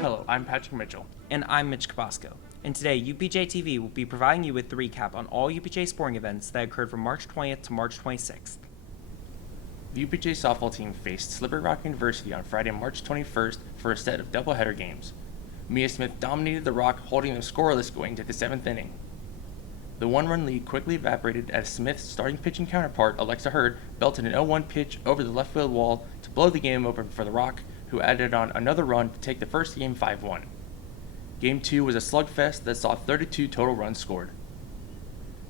Hello, I'm Patrick Mitchell. And I'm Mitch Kabasco. And today, UPJ TV will be providing you with the recap on all UPJ sporting events that occurred from March 20th to March 26th. The UPJ softball team faced Slippery Rock University on Friday, March 21st for a set of doubleheader games. Mia Smith dominated the Rock, holding them scoreless going to the 7th inning. The one-run lead quickly evaporated as Smith's starting pitching counterpart, Alexa Hurd, belted an 0-1 pitch over the left field wall to blow the game open for the Rock, who added on another run to take the first game 5-1. Game 2 was a slugfest that saw 32 total runs scored.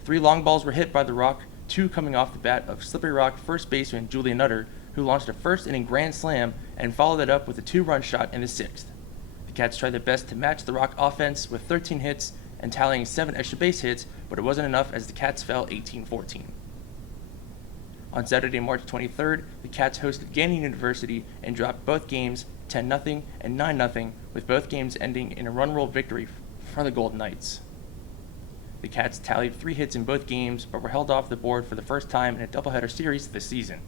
3 long balls were hit by the Rock, 2 coming off the bat of Slippery Rock first baseman Julia Nutter, who launched a first-inning grand slam and followed it up with a 2-run shot in the 6th. The Cats tried their best to match the Rock offense with 13 hits and tallying 7 extra base hits, but it wasn't enough as the Cats fell 18-14. On Saturday, March 23rd, the Cats hosted Gannon University and dropped both games 10-0 and 9-0, with both games ending in a run-roll victory for the Golden Knights. The Cats tallied 3 hits in both games, but were held off the board for the first time in a doubleheader series this season.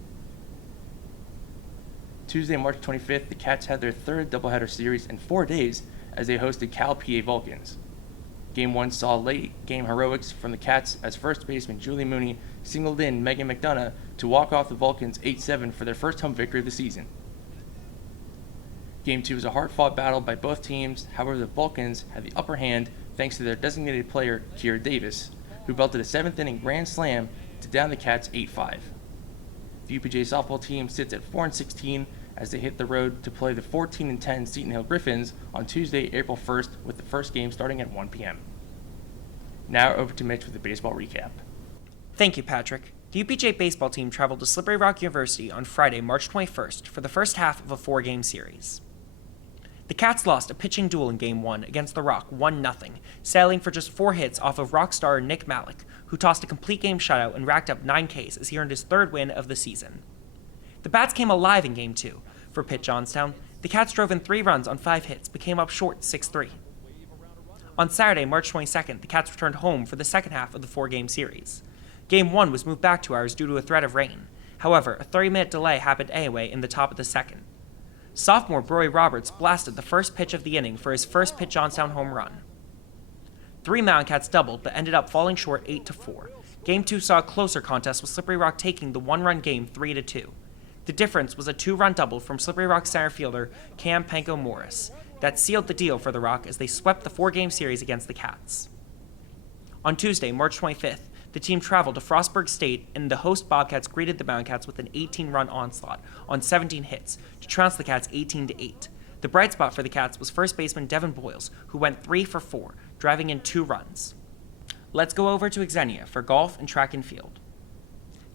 Tuesday, March 25th, the Cats had their third doubleheader series in 4 days as they hosted Cal PA Vulcans. Game 1 saw late-game heroics from the Cats as first baseman Julie Mooney singled in Megan McDonough to walk off the Vulcans 8-7 for their first home victory of the season. Game 2 was a hard-fought battle by both teams. However, the Vulcans had the upper hand thanks to their designated player, Kiera Davis, who belted a 7th-inning grand slam to down the Cats 8-5. The UPJ softball team sits at 4-16 as they hit the road to play the 14-10 Seton Hill Griffins on Tuesday, April 1st, with the first game starting at 1 p.m. Now over to Mitch with the baseball recap. Thank you, Patrick. The UPJ baseball team traveled to Slippery Rock University on Friday, March 21st for the first half of a 4-game series. The Cats lost a pitching duel in Game 1 against the Rock 1-0, sailing for just 4 hits off of rock star Nick Malik, who tossed a complete game shutout and racked up 9 Ks as he earned his 3rd win of the season. The Bats came alive in Game 2. For Pitt Johnstown, the Cats drove in 3 runs on 5 hits but came up short 6-3. On Saturday, March 22nd, the Cats returned home for the second half of the 4-game series. Game 1 was moved back 2 hours due to a threat of rain. However, a 30-minute delay happened anyway in the top of the second. Sophomore Broy Roberts blasted the first pitch of the inning for his first Pitt Johnstown home run. 3 Mountain Cats doubled but ended up falling short 8-4. Game 2 saw a closer contest with Slippery Rock taking the 1-run game 3-2. The difference was a 2-run double from Slippery Rock center fielder Cam Panko Morris that sealed the deal for the Rock as they swept the 4-game series against the Cats. On Tuesday, March 25th, the team traveled to Frostburg State and the host Bobcats greeted the Mountain Cats with an 18-run onslaught on 17 hits to trounce the Cats 18-8. The bright spot for the Cats was first baseman Devin Boyles, who went 3 for 4, driving in 2 runs. Let's go over to Xenia for golf and track and field.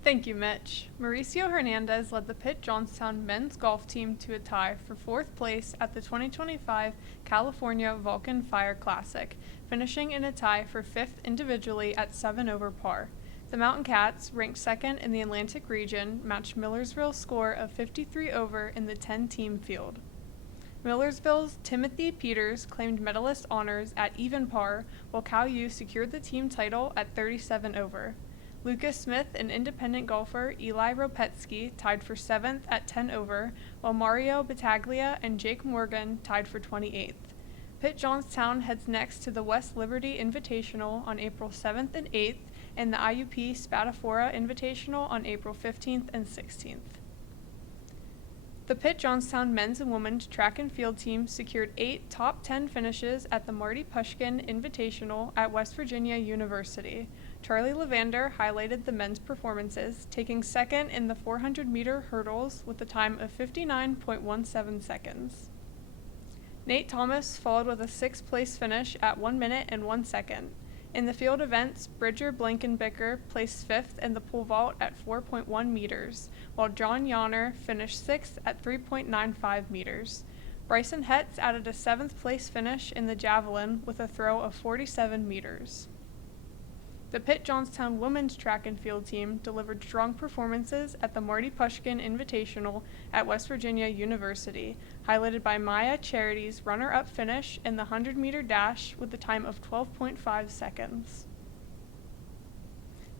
Thank you, Mitch. Mauricio Hernandez led the Pitt Johnstown men's golf team to a tie for 4th place at the 2025 California Vulcan Fire Classic, finishing in a tie for 5th individually at 7 over par. The Mountain Cats, ranked 2nd in the Atlantic region, matched Millersville's score of 53 over in the 10-team field. Millersville's Timothy Peters claimed medalist honors at even par, while Cal U secured the team title at 37 over. Lucas Smith and independent golfer Eli Ropetsky tied for 7th at 10 over, while Mario Battaglia and Jake Morgan tied for 28th. Pitt Johnstown heads next to the West Liberty Invitational on April 7th and 8th, and the IUP Spadafora Invitational on April 15th and 16th. The Pitt Johnstown men's and women's track and field teams secured 8 top 10 finishes at the Marty Pushkin Invitational at West Virginia University. Charlie Levander highlighted the men's performances, taking 2nd in the 400-meter hurdles with a time of 59.17 seconds. Nate Thomas followed with a 6th-place finish at 1 minute and 1 second. In the field events, Bridger Blankenbicker placed 5th in the pole vault at 4.1 meters, while John Yonner finished 6th at 3.95 meters. Bryson Hetz added a 7th-place finish in the javelin with a throw of 47 meters. The Pitt Johnstown women's track and field team delivered strong performances at the Marty Pushkin Invitational at West Virginia University, highlighted by Maya Charity's runner-up finish in the 100-meter dash with a time of 12.5 seconds.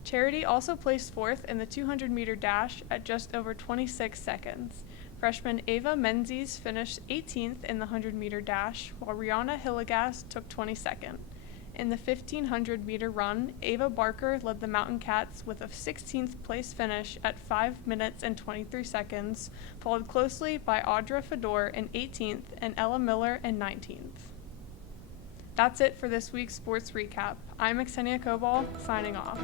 Charity also placed 4th in the 200-meter dash at just over 26 seconds. Freshman Ava Menzies finished 18th in the 100-meter dash, while Rihanna Hilligas took 22nd. In the 1500-meter run, Ava Barker led the Mountain Cats with a 16th place finish at 5 minutes and 23 seconds, followed closely by Audra Fedor in 18th and Ella Miller in 19th. That's it for this week's sports recap. I'm Xenia Kobal, signing off.